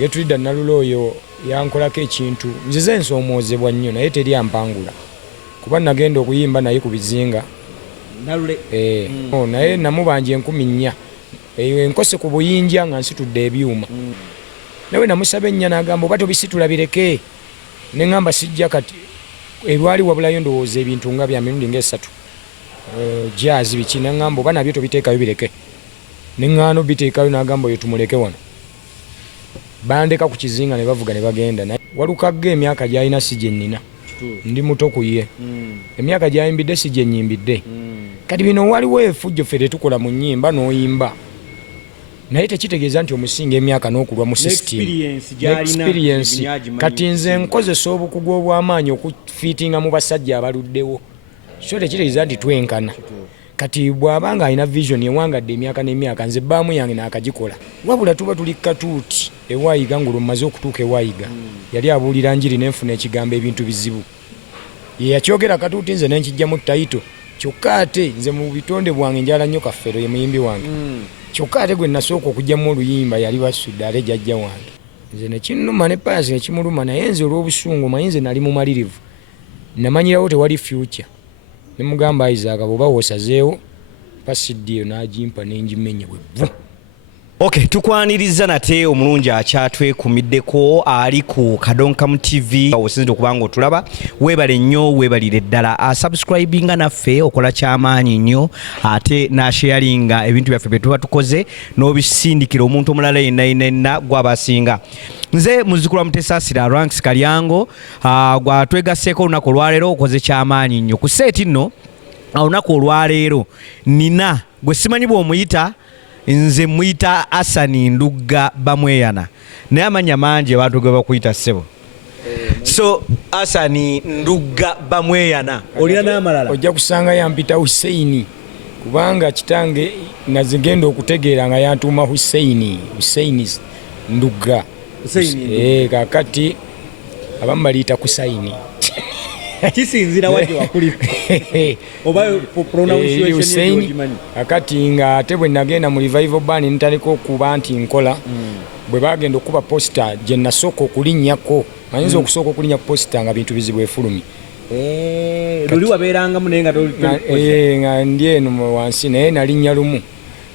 Getrude Nalule oyo yankolako ekintu nzize nsomoozebwa nnyo naye teri ampangula kuba nagenda okuyimba naye ku bizinga Nalule naye namubanja 10,400 eyo enkose ku buyinja nga nsitudde ebyuma nawe namusaba ennya n'agamba oba tobisitula bireke ne ngamba sijja kati ebwali wabulayo ndowooza ebintu nga bya mirundi nga 3 jazz biki n'angamba oba nabyo tobiteekayo bireke neŋŋaano biteekayo n'agamba oyo tumuleke wano bandeka ku kizinga ne bavuga ne bagenda Walukagga emyaka gy'alina si gye nnina ndi muto ku ye emyaka gy'ayimbidde si gye nnyimbidde kati bino waliwo efujjo ffe tetukola mu nnyimba n'oyimba naye tekitegeeza nti omusinga emyaka n'okulwa mu system experience kati nze nkozesa obukugu obw'amaanyi okufiitinga mu basajja abaluddewo so tekitegeeza nti twenkana kati bw'abanga alina vision ewangadde emyaka n'emyaka nze bbaamu yange n'akagikola wabula tuba tuli katuuti ewayiga ngulu mmaze okutuuka ewayiga yali abuulira njiri nenfuna ekigambo ebintu bizibu ye yakyogera katuuti nze nenkijjamu tayito kyokka ate nze mu bitonde bwange njala nnyo Kafeero ye muyimbi wange kyokka ate gwe nasooka okugyamu oluyimba yali Basudde ate jjajja wange nze nekinnuma ne paasi nekimuluma naye nze olw'obusungu manyi nze nali mumalirivu namanyirawo tewali future nemugamba Isaac bw'oba wosazeewo pasidi eyo n'agimpa n'engimenye bwe Okay, tukwaniriza nate omulungi akyatwekumiddeko ali ku Kadonkamu TV osinzidde okubanga otulaba weebale nnyo weebalire ddala subscribinga naffe okola kyamaanyi nnyo ate nasharinga ebintu byaffe bye tuba tukoze n'obisindikira omuntu omulala yenna gw'abasinga nze muzikula Mutesasira Ranks Kalyango gwatwegaseeko olunaku olwaleero okoze kyamaanyi nnyo ku seeti nno olunaku olwaleero nina gwe simanyi bw'omuyita nze muyita Asani Ndugga Bamweyana naye amanya mangi abantu ge bakuyita ssebo so Asani Ndugga Bamweyana olina n'amalala ojja kusanga yampita Hussein kubanga kitange nazigenda okutegeera nga yantuuma Hussein Ndugga kakati abamu baliyita Kusaini kisinzira waje wakuli oba pronunciation y'ojimanyi akati nga ate bwe nagenda mu revival band ntaliko okuba nti nkola bwe bagenda okuba poster gye nasooka okulinnyako ayinza okusooka okulinnya ku poster nga bintu bizibu efulumi luli wabeerangamu naye nga ndi eno wansi naye nalinnya lumu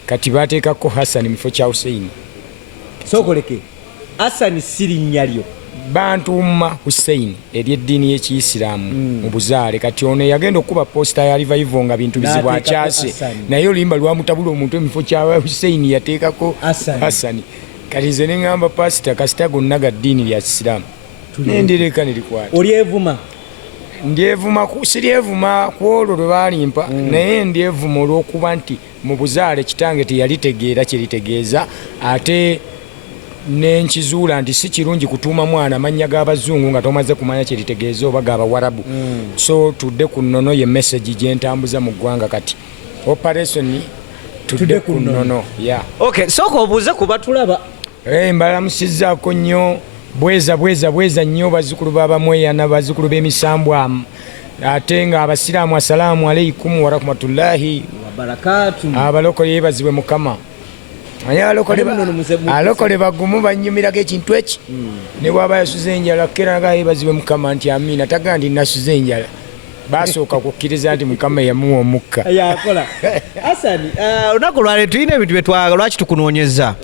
kati bateekako Hassan mu kifo kya Hussein sookoleke Hassan sirinnya lyo bantuuma Hussein ery'eddiini y'Ekiyisiraamu mu buzaale kati ono yagenda okuba posta ya revival nga bintu bizibu akyase naye oluyimba lwamutabula omuntu emifo kya Hussein yateekako Hassan kati nze ne ngamba pasita kasita gonna ga ddiini lya Kisiraamu nendireka nerikwata olyevuma ndyevuma siryevuma ku olwo lwe balimpa naye ndyevuma olw'okuba nti mu buzaale kitange teyalitegeera kyeritegeeza ate nenkizuula nti si kirungi kutuuma mwana amannya g'abazungu nga tomaze kumanya kyeritegeeza oba g'Abawarabu so tudde ku nnono ye message gye ntambuza mu ggwanga kati operation tudde ku nnono okay sooka obuuze ku batulaba mbalamusizzaako nnyo bweza nnyo bazzukulu b'Abamweyana bazzukulu b'emisambwamu ate nga abasiraamu assalaamu aleikum wa rahmatullahi wa barakatuh abalokole yeebazibwe Mukama alokole bagumu banyumirako ekintu eki ne bw'aba yasuze enjala keraga yeebazibwe Mukama nti amiina tagaa ndi nasuze enjala basooka kukkiriza nti Mukama yamuwa omukka yakola Asani olunaku lwaleero tulina ebintu byetwagala lwaki tukunoonyeza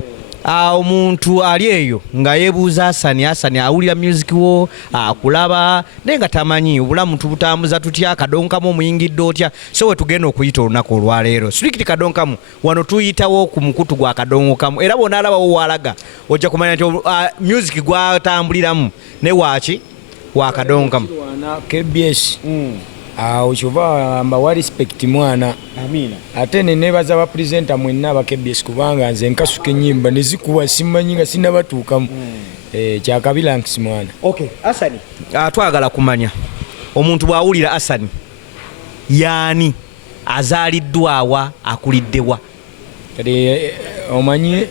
omuntu ali eyo nga yeebuuza Asani awulira music wo akulaba naye nga tamanyi obulamu tubutambuza tutya Kadonkamu omuyingidde otya so we tugenda okuyita olunaku olwaleero strictly Kadonkamu wano tuyitawo ku mukutu gwa Kadonkamu era bw'onaalabawo walaga ojja kumanya nti music gwatambuliramu ne waaki wa Kadonkamu KBS awo kyova mbawa respect mwana amina ate nenebaza ba presenter mwenna aba KBS kubanga nze nkasuka ennyimba nezikuwa simanyi nga sinabatuukamu kyakabila nkisi mwana okay Asani twagala kumanya omuntu bw'awulira Asani yaani azaaliddwawa akuliddewa kati omanyi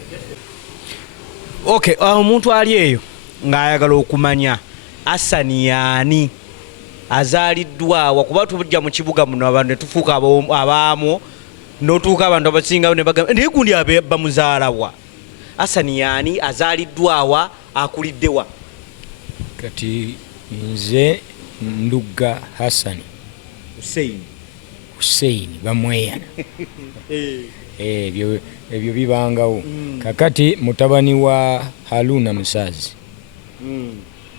okay omuntu ali eyo ng'ayagala okumanya Asani yaani azaliddwawa kuba tujja mu kibuga muno abantu netufuuka abaamu n'otuuka abantu abasinga ne bagamba naye gundi abba muzaalawa Asani yaani azaliddwawa akuliddewa kati nze Ndugga Hassan Hussein bamweyana ebyo bibangawo kakati mutabani wa Haruna Musazi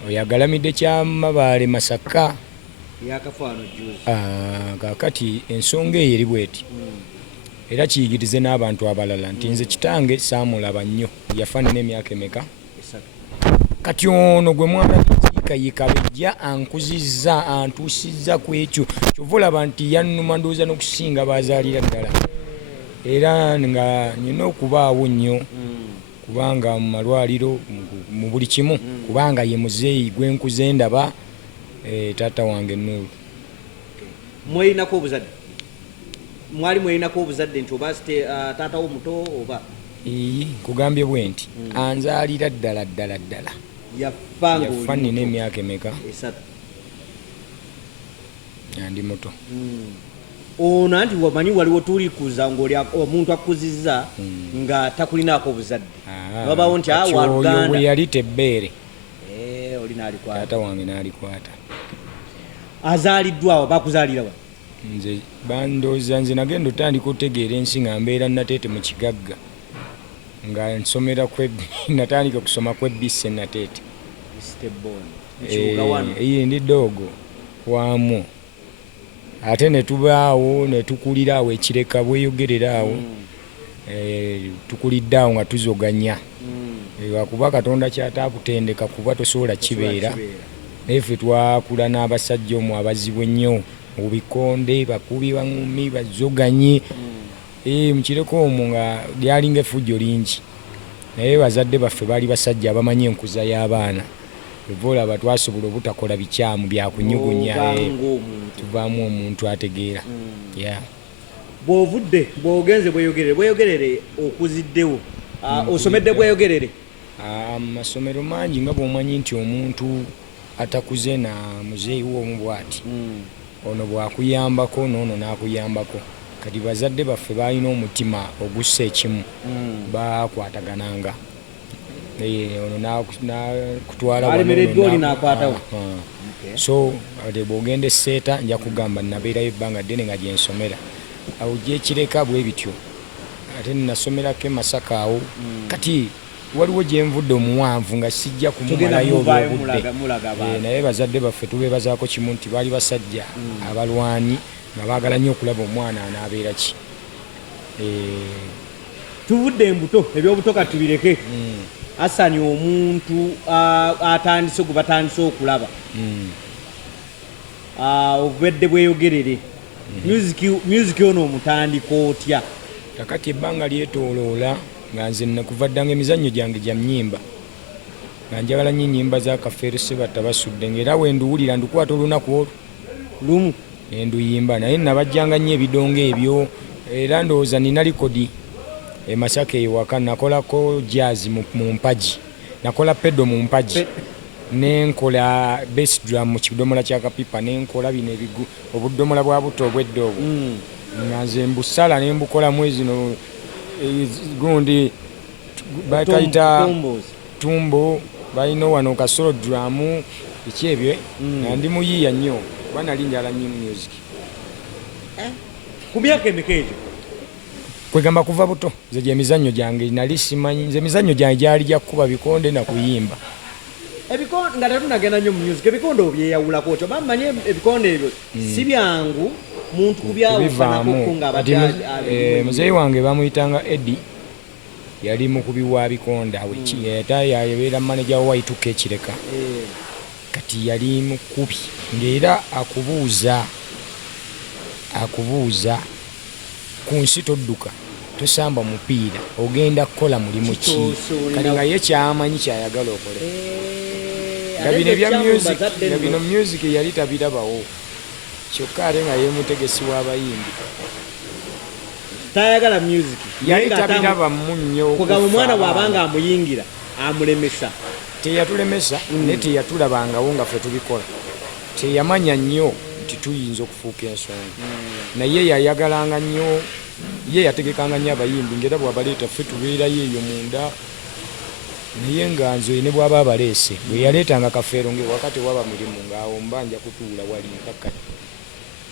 oyagalamidde kyamabaale Masaka yakafaano juzi kakati ensonga eyo eri bweti era kiyigirize n'abantu abalala nti nze kitange saamulaba nnyo yafaanana emyaka emeka kati ono gwe mwana yikayika bejja ankuzizza antuusizza ku ekyo kyova olaba nti yannuma ndowooza n'okusinga bazaalira ddala era nga nina okubaawo nnyo kubanga mu malwaliro mu buli kimu kubanga ye muzeeyi gwenkuze ndaba taata wange Nulu. Mwelinako obuzadde mwali mwelinako obuzadde nti oba taata wo muto oba kugambye bwe nti anzaalira ddala yafa nina emyaka emeka ndi muto ono anti wamanyi waliwo tulikuza ng'oli omuntu akuzizza nga takulinaako obuzadde wabawo nti waluganda bwe yali tebbeere oli n'alikwata taata wange n'alikwata azaaliddwawo bakuzaalira wa nze bandooza nze nagenda otandika otegeera ensi nga mbeera nateete mu kigagga nga nsomera natandika okusoma kwebbise nateete ndi doogo wamu ate netubaawo netukulira awo ekireka bweyogerera awo tukulidde awo nga tuzoganya wakuba Katonda kyataakutendeka kuba tosobola kibeera naye ffe twakula n'abasajja omwo abazibu ennyo mu bikonde bakubi baŋumi bazoganye mukireko omwo nga lyalinga effujjo lingi naye bazadde baffe baali basajja abamanyi enkuza y'abaana eva olaba twasobola obutakola bikyamu byakunyugunya tuvaamu omuntu ategeera bw'ovudde bw'ogenze bweyogerere okuziddewo osomedde bweyogerere amasomero mangi nga bw'omanyi nti omuntu atakuze na muzeeyi w'omu bw'ati ono bw'akuyambako n'ono n'akuyambako kati bazadde baffe balina omutima ogussa ekimu bakwatagananga ono nakutwala so ate bw'ogenda eseeta nja kugamba nabeerayo ebbanga ddene nga gyensomera awo gyekireka bwe bityo ate nasomerako Masaka awo kati waliwo gyenvudde omuwanvu nga sijja kumumalayo olw'obudde naye bazadde baffe tubeebazaako kimu nti baali basajja abalwanyi nga baagala nnyo okulaba omwana anaabeera ki tuvudde embuto ebyobuto katubireke Hassan omuntu atandise gwe batandise okulaba obwedde bweyogerere music ono omutandika otya kakati ebbanga lyetooloola nga nze nakuva ddanga emizannyo gyange gya nnyimba nga njagala nnyo ennyimba za Kafeero Sebatta Basudde ng'era wenduwulira ndukwata olunaku olwo lumu enduyimba naye nabajjanga nnyo ebidongo ebyo era ndowooza nina likodi Masaka ewaka nakolako jazz mu mpaji nakola pedo mu mpaji nenkola bass drum mu kidomola kya kapipa nenkola bino ebigu obudomola bwa buto obwedde obwo nze mbusala nembukola mwezi no gundi bakayita tumbo balina wano kasolo drum ekyebyo ndi muyiya nnyo bana linjala nnyo music ku myaka emeka egyo kwegamba kuva buto nze gyemizannyo gyange nali simanyi nze emizannyo gyange gyali gya kukuba bikonde na kuyimba ebikonde nga tetunagenda nnyo mu music ebikonde obyeyawulako otyo bamanyi ebikonde ebyo si byangu muntu kubyawufanako nga muzeeyi wange bamuyitanga Eddie yali mukubi wa bikonde ata yabeera manager wa Waituka ekireka kati yali mukubi ng'era akubuuza ku nsi todduka tosamba mupiira ogenda kukola mulimu ki kati nga ye kyamanyi kyayagala okole nga bino ebya music nga bino music yali tabirabawo kyokka ate nga yemutegesi w'abayimbi tayagala music yali tabirabamu nnyo kugamba omwana bw'abanga amuyingira amulemesa teyatulemesa naye teyatulabangawo nga ffe tubikola teyamanya nnyo nti tuyinza okufuuka ensonga naye yayagalanga nnyo ye yategekanga nnyo abayimbi ngera bw'abaleeta ffe tubeerayo eyo munda naye nga nze ne bw'aba abaleese bwe yaleetanga Kafeero wakati waba mirimu ng'awo mbanja kutuula wali nkakati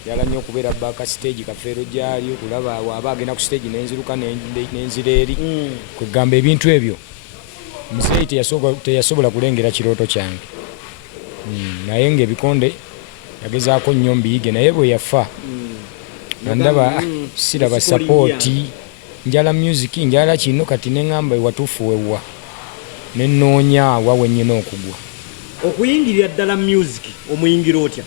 yala nnyo okubeera baaka stage Kafeero gyali okulaba awo aba agenda ku stage nenziruka nenzira eri kwegamba ebintu ebyo muzeeyi teyasobola kulengera kirooto kyange naye ng'ebikonde yagezaako nnyo mbiyige naye bwe yafa ndaba siraba sapooti njala music njala kino kati neŋŋamba ewatuufu wewa nenoonya awa wennyina okugwa okuyingirira ddala music omuyingira otya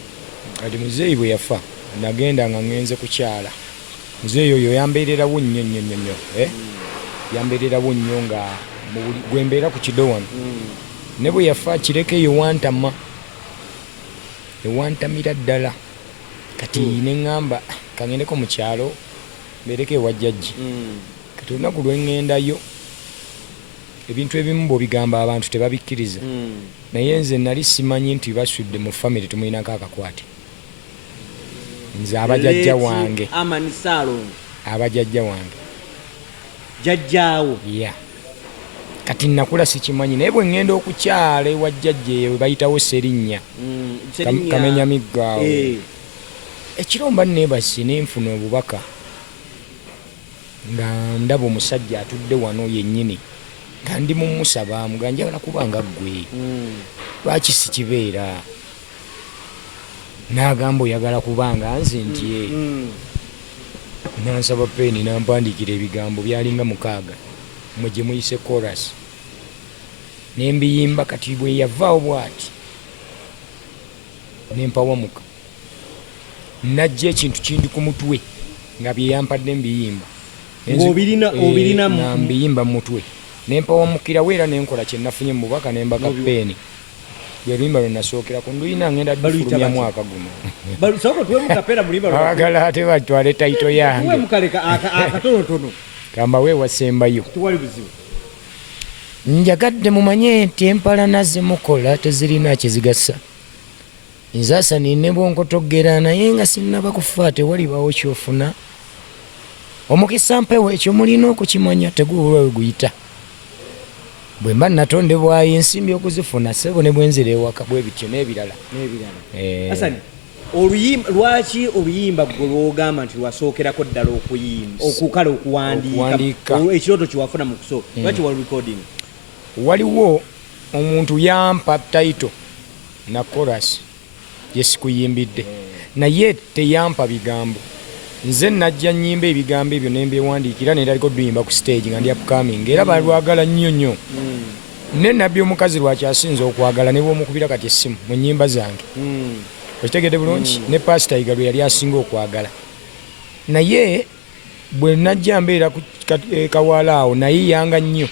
kati muzeeyi bwe yafa nagenda nga ŋŋenze kukyala muzeeyi oyo yambeererawo nnyo yambeererawo nnyo nga gwembeera ku kido wano ne bwe yafa kireka eyo ewantamira ddala kati neŋŋamba kaŋŋendeko mu kyalo mbeereko ewa jjajji kati olunaku lweŋŋendayo ebintu ebimu bw'obigamba abantu tebabikkiriza naye nze nali simanyi nti Basudde mu famire tumulinako akakwate nze abajjajja wange abajjajja wange jjajjaawo kati nakula sikimanyi naye bwe ŋŋenda okukyala ewa jjajja eyo bayitawo Serinnya kamenya miggaawo ekiro mba neebasi nenfuna obubaka nga ndaba omusajja atudde wano yennyini nga ndi mumusaba nga njagala kubanga ggwe lwaki sikibeera n'agamba oyagala kubanga nze nti nansaba peeni nampandiikira ebigambo byalinga 6 mwe gye muyise chorus nembiyimba kati bwe yavaawo bw'ati nempawamuka najja ekintu kindi ku mutwe nga byeyampadde mbiyimba mbiyimba mu mutwe nempawamukirawo era nenkola kyenafunye mubaka nembaka peeni lwe luyimba lwe nasookerako nduyina ngenda dufulumya mwaka guno abagala ate batwale tayito yange kamba weewasembayo njagadde mumanye nti empalana zemukola tezirina kyezigasa nzaasanine bwonkotogera naye nga sinnaba kufa tewalibawo kyofuna omukisa mpewo ekyo mulina okukimanya tegubulwa weguyita bwe mba natondebwayo ensimbi okuzifuna sebo ne bwenzira ewaka bwe bityo n'ebirala lwaki oluyimba gwe lwogamba nti lwasookerako ddala okuyimba okukala okuwandiika ekirooto kyewafuna mu kusooka lwaki wali recording waliwo omuntu yampa taito na chorus yesikuyimbidde naye teyampa bigambo nze najja nnyimba ebigambo ebyo nembyewandiikira neraliko duyimba ku stage nga ndi upcoming era balwagala nnyo nnyo ne nabbi omukazi lwakyasinza okwagala ne bwomukubira kati essimu mu nnyimba zange okitegedde bulungi ne pasita Iga lwe yali asinga okwagala naye bwe najja mbeera kawaala awo naye yanga nnyo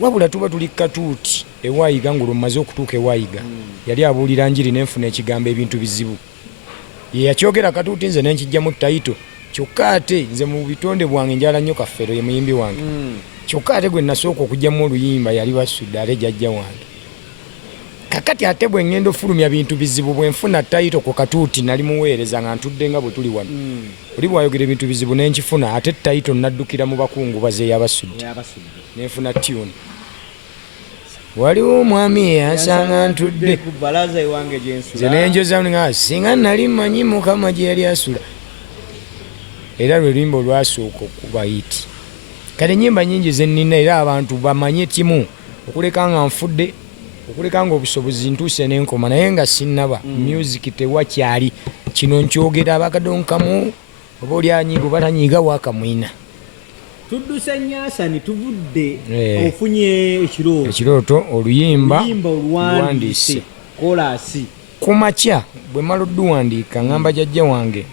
wabula tuba tuli katuuti ewaayiga ng'olwomaze okutuuka ewaayiga yali abuulira njiri nenfuna ekigambo ebintu bizibu ye yakyogera katuuti nze nenkijjamu tayito kyokka ate nze mu bitonde bwange njala nnyo Kafeero ye muyimbi wange kyokka ate gwe nasooka okugjamu oluyimba yali Basudde ate jjajja wange kakati ate bwe ŋŋenda ofulumya bintu bizibu bwe nfuna tayito ku katuuti nali muweereza nga ntudde nga bwe tuli wano oli bwayogera ebintu bizibu nenkifuna ate tayito naddukira mu bakungubaze ey'Abasudde nenfuna tune waliwo omwami yansanga ntudde nze nenjoza nga singa nali mmanyi Mukama gye yali asula era lwe luyimba olwasooka okuba iti kale ennyimba nnyingi ze nnina era abantu bamanye timu okuleka nga nfudde okuleka nga obusobozi ntuuse n'enkoma naye nga sinnaba music tewakyali kino nkyogera abakadonkamu oba oli anyiga oba tanyiga waakamwina tudduse Nyaasani tuvudde ofunye ekirooto oluyimba luwandiise kolasi ku makya bwe mala odduwandiika ngamba jjajja wange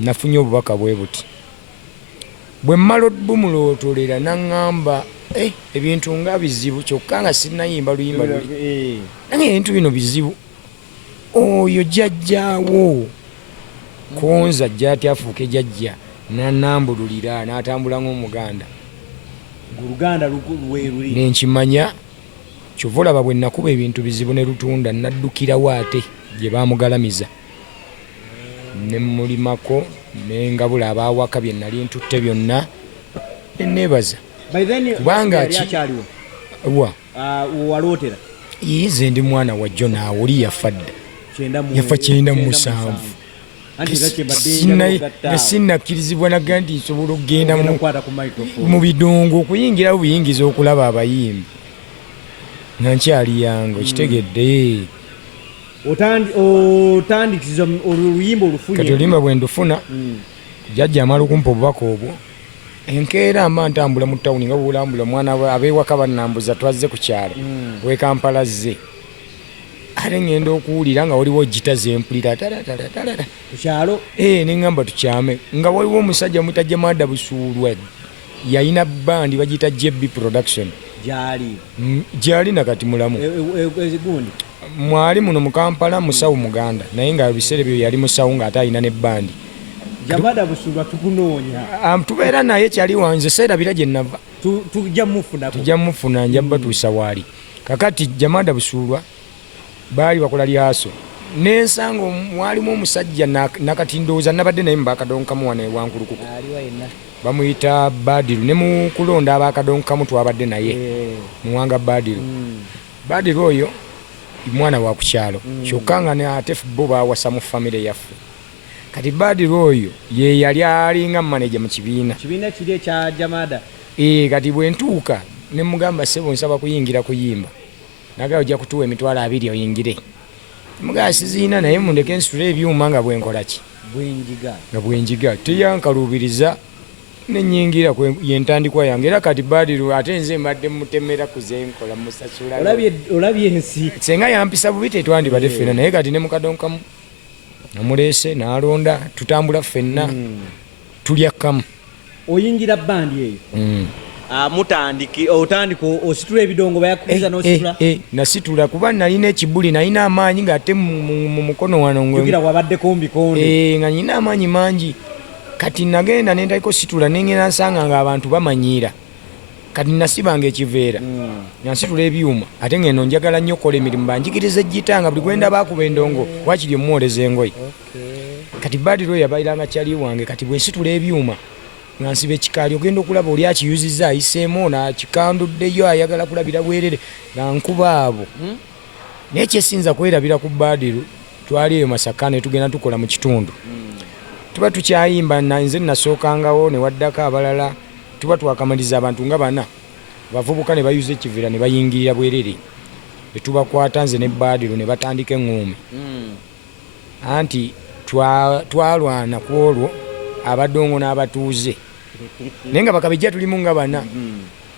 nafunye obubaka bwe buti bwe mmala odbumulootolera naŋŋamba ebintu nga bizibu kyokka nga sinnayimba luyimba luli nange ebintu bino bizibu oyo jjajjaawo konza ajja ati afuuke jjajja nanambululira n'atambula ng'omuganda oluganda lweruli nenkimanya kyova olaba bwe nakuba ebintu bizibu ne lutunda naddukirawo ate gye baamugalamiza ne mulimako nengabula abaawaka bye nali ntutte byonna neneebaza kubanga wa walotera yize ndi mwana wa Jona oli yafadda yafa 97 sinakkirizibwa nagandi nsobola okugenda mu bidongo okuyingira buyingiza okulaba abayimbi nga nkyali yange okitegedde otandikiza oluyimba olufunye kati oluyimba bwe ndufuna jjajja amala okumpa obubaka obwo enkeera mba ntambula mu tawuni nga bwolambula omwana ab'ewaka bannambuza twazze ku kyalo w'e Kampala zze ate ngenda okuwulira nga waliwo jita zempulira ku kyalo neŋŋamba tukyame nga waliwo omusajja mutajja Mada Busuulwa yalina bandi bagiyita JB Production gyali nakati mulamu mwali muno mu Kampala musawo Muganda naye nga ebiseera byo yali musawo ng'ate alina ne bandi Jamada Busuulwa tukunoonya tubeera naye kyali wanze seerabira gye nnava tujja mufuna njabba tuusa waali kakati Jamada Busuulwa baali bakola lyaso n'ensanga mwalimu omusajja nakati ndowooza nabadde naye mubakadonkamu wane wankulukuku bamuyita Badiru ne mu kulonda abakadonkamu twabadde naye muwanga Badiru oyo mwana wa kukyalo kyokka nga ate bo bawasa mu famire yaffe kati Badiru oyo ye yali alinga manager mu kibiina kiri ekya Jamada kati bwe ntuuka ne mugamba sebo nsaba kuyingira kuyimba naga ojja kutuwa emitwalo 2 oyingire mugaa siziina naye mundeke nsitule ebyuma nga bwenkolaki bwenjiga teyankaluubiriza nenyingira yentandikwa yange era kati Badiru ate nze mbadde mutemera kuzenkola musasula olabye ensi senga yampisa bubi tetwandibadde ffenna naye kati ne mukadonkamu namuleese n'alonda tutambula ffenna tulya kamu oyingira bandi eyo otandika ositula ebidongo bayakubiza n'ositula nasitula kuba nalina ekibuli nalina amaanyi ng'ate mu mukono wano wabaddeko mubikonde nga nina amaanyi mangi kati nagenda nentaliko situla nengenda nsanga nga abantu bamanyiira kati nasibanga ekiveera nansitula ebyuma ate ngeno njagala nnyo okukola emirimu banjigiriza ejjita nga buli gwenda bakuba endongo wakiri omuwoleza engoye kati Badiru yabairanga kyali wange kati bwe nsitula ebyuma nga nsiba ekikaali ogenda okulaba oli akiyuzizza ayiseemu nakikanduddeyo ayagala kulabira bwerere nga nkuba abo naye kyesinza kwerabira ku Badiru twali eyo Masaka ne tugenda tukola mu kitundu tuba tukyayimba nze nasookangawo ne waddako abalala tuba twakamaliza abantu nga 4 bavubuka ne bayuza ekivira ne bayingirira bwerere ne tubakwata nze ne Badiru ne batandika eŋŋuumi anti twalwana ku olwo abadongo n'abatuuze naye nga bakabijja tulimu nga 4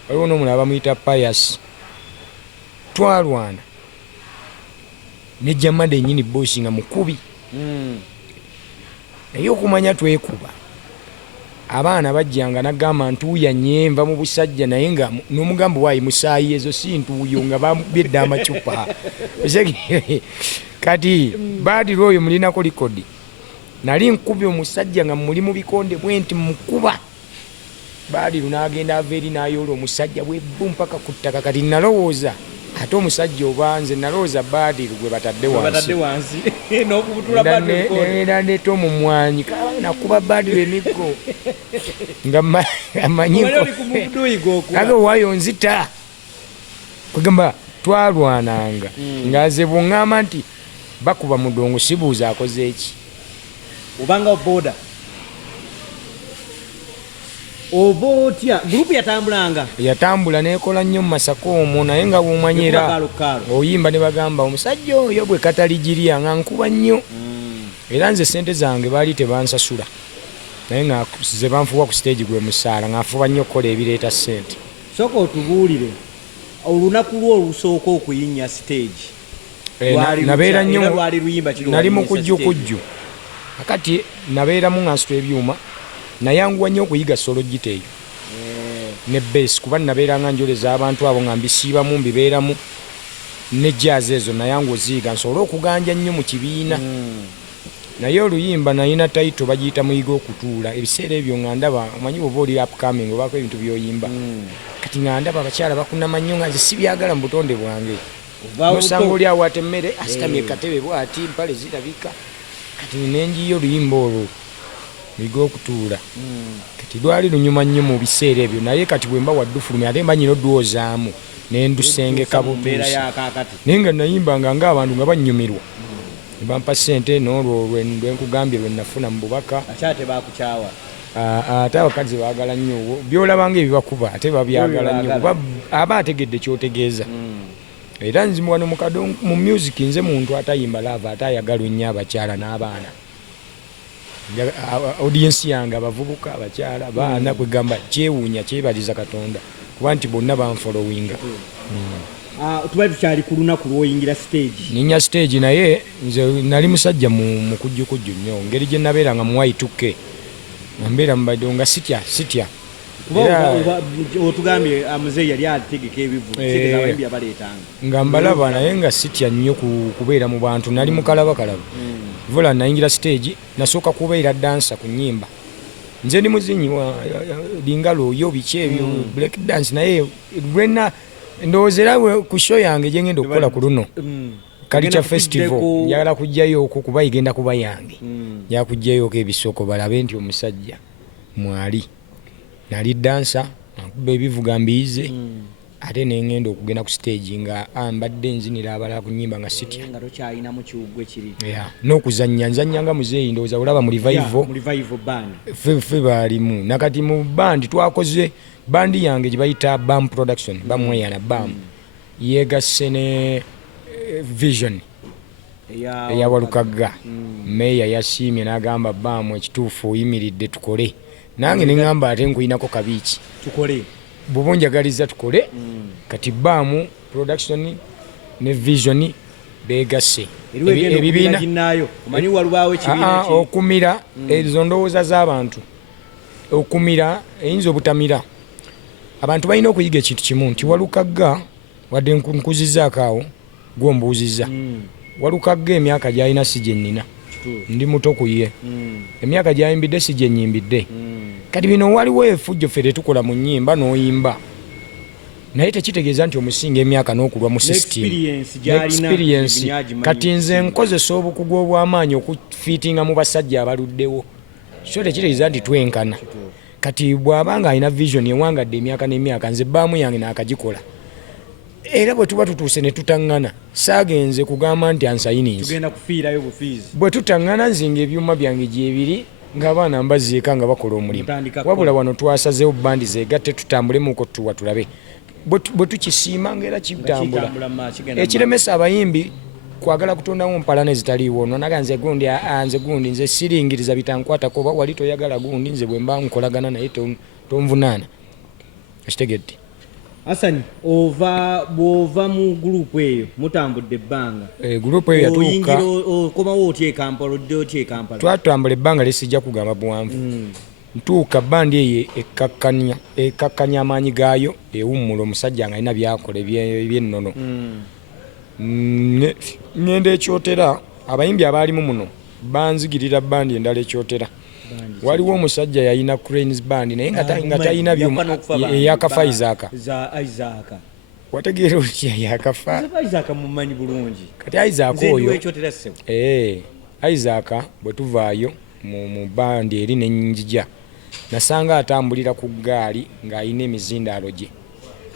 waliwo n'omulala bamuyita Pius twalwana ne Jamada ennyini bosi nga mukubi naye okumanya twekuba abaana bajjanga nagamba ntuuya nyemva mu busajja naye nga n'omugambo waayi musaayi ezo si ntuuyo nga babyedde amacupa kati Badiru oyo mulinako likodi nali nkubye omusajja nga muli mu bikonde bwenti mukuba Badiru n'agenda ava eri n'ayoola omusajja bwebbu mpaka ku ttaka kati nalowooza ate omusajja oba nze nalowooza Badiru gwe batadde wansi nenda omumwanyi nakuba Badiru emiggo nga manyage waayo nzita kugamba twalwananga nga nze bw'oŋŋamba nti bakuba mudongo sibuuza akoze eki obanga boda oba otya gurupu yatambula nekola nnyo mu Masaka omwo naye nga bw'omanyira oyimba ne bagamba omusajja oyo bwe kataligirya nga nkuba nnyo era nze sente zange baali tebansasula naye nga ze banfuwa ku stage gwe musaala nga nfuba nnyo okukola ebireeta ssente soka otubuulire olunaku lwo olusooka okuyinnya stage nabeera nnyo nali mu kujju akati nabeeramu nga nsitula ebyuma nayanguwa nnyo okuyiga solo gita eyo ne bass kuba nabeeranga njoleza abantu abo nga mbisiibamu mbibeeramu ne jazz ezo nayangu oziyiga nsobole okuganja nnyo mu kibiina naye oluyimba nalina taito bagiyita muyiga okutuula ebiseera ebyo nga ndaba omanyi bwoba oli upcoming obaako ebintu byoyimba kati nga ndaba abakyala bakunama nnyo nga nze sibyagala mu butonde bwange nosanga oli awo ate emmere asitamye katebe bwati mpale zirabika kati nenjiyo oluyimba olwo migo okutuula kati lwali lunyuma nnyo mu biseera ebyo naye kati bwe mba waddufulumya ate mba nyina odduwozaamu nendusengeka butuusi naye nga nayimbanga ng'abantu nga bannyumirwa ne bampa ssente n'olwo lwenkugambye lwe nafuna mu bubaka ate abakazi baagala nnyo byolabanga ebibakuba ate babyagala nnyo kuba aba ategedde kyotegeeza era nzimu wano mu music nze muntu atayimba lava ate ayagalwa nnyo abakyala n'abaana audiensi yange abavubuka abakyala baana kwegamba kyewuunya kyebaliza Katonda kuba nti bonna banfolowinga tuba tukyali ku lunaku lw'oyingira stage ninya stage naye nze nali musajja mu kujjukujju nnyo ngeri gye nabeeranga muwaituke nambeera mubadde nga sitya otugambye muzeeyi yali ategeka ebivu kitegeeza abayimbi abaleetanga nga mbalaba naye nga sitya nnyo kubeera mu bantu nali mukalabakalaba vula nayingira stage nasooka kubeera dansa ku nnyimba nze ndi muzinyi lingalo oyo biki ebyo black dance naye lwena ndowooza era ku show yange gye ngenda okukola ku luno Culture Festival njagala kujjayo okwo kuba igenda kuba yange njagala kujjayo okwo ebisoko balabe nti omusajja mwali nali dansa nakuba ebivuga mbiize ate nengenda okugenda ku stage nga mbadde nzinira abalala ku nnyimba nga sitya n'okuzannya nzannyanga muzeeyi ndowooza olaba mu revival ffe baalimu nakati mu bandi twakoze bandi yange gye bayita bam production bamweyana bam yegasse ne vision eya Walukagga meya yasiimye n'agamba bam ekituufu oyimiridde tukole nange neŋŋamba ate nkuyinako kabiiki tukole bubunjagaliza tukole kati bam production ne vision begasse ebibiina okumira ezo ndowooza z'abantu okumira eyinza obutamira abantu balina okuyiga ekintu kimu nti Walukagga wadde nkuzizaako awo gwombuuziza Walukagga emyaka gy'alina si gye nnina ndi muto ku ye emyaka gy'ayimbidde si gye nnyimbidde kati bino waliwo efujjo ffe tetukola mu nnyimba n'oyimba naye tekitegeeza nti omusinga emyaka n'okulwa mu system experience kati nze nkozesa obukugu obw'amaanyi okufiitinga mu basajja abaluddewo so tekitegeeza nti twenkana kati bw'abanga alina vision ewangadde emyaka n'emyaka nze baamu yange n'akagikola era bwe tuba tutuuse ne tutaŋŋana saagenze kugamba nti ansayininzi bwe tutaŋŋana nzinga ebyuma byange gyebiri ng'abaana mbaziika nga bakola omulimu wabula wano twasazeewo bandi zeegatte tutambulemuko tuwa tulabe bwe tukisiima ngaera kitambula ekiremesa abayimbi kwagala kutondawo mpalana ezitaliiwo nonaga nze gundi nze siringiriza bitankwatako oba wali toyagala gundi nze bwe mba nkolagana naye tonvunaana ekitegedde Asani bw'ova mu gurupu eyo mutambudde ebbanga gurupu eyo yatuuka okomawo otya Kampala odde otya Kampala twatambula ebbanga lisijja kugamba buwanvu ntuuka bandi eyo ekkakkanya amaanyi gaayo ewummula omusajja nga alina byakola ebyennono ngenda ekyotera abayimbi abaalimu muno banzigirira bandi endala ekyotera waliwo omusajja yalina Cranes band naye nga talina byuma eyakafa Isaac wategeera otya yakafa Isaac mumanyi bulungi kati Isaac oyo Isaac bwe tuvaayo mu bandi eri nenjija nasanga atambulira ku ggaali ng'alina emizindaalo gye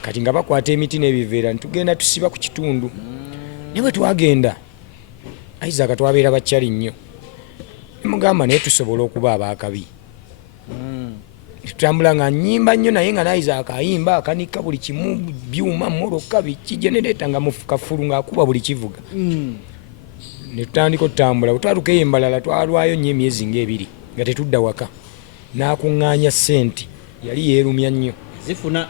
kati nga bakwata emiti n'ebiveera ntugenda tusiba ku kitundu ne bwe twagenda Isaac twabeera bakyali nnyo mugamba naye tusobola okuba abakabi tutambula nga nnyimba nnyo naye nga Isaac ayimba akanika buli kimu byuma moroka biki genereta nga mufukafulu ng'akuba buli kivuga ne tutandika otutambula bwe twatuuka eyo embalala twalwayo nnyo emyezi ng'ebiri nga tetudda waka n'akuŋŋaanya ssente yali yeerumya nnyo zifuna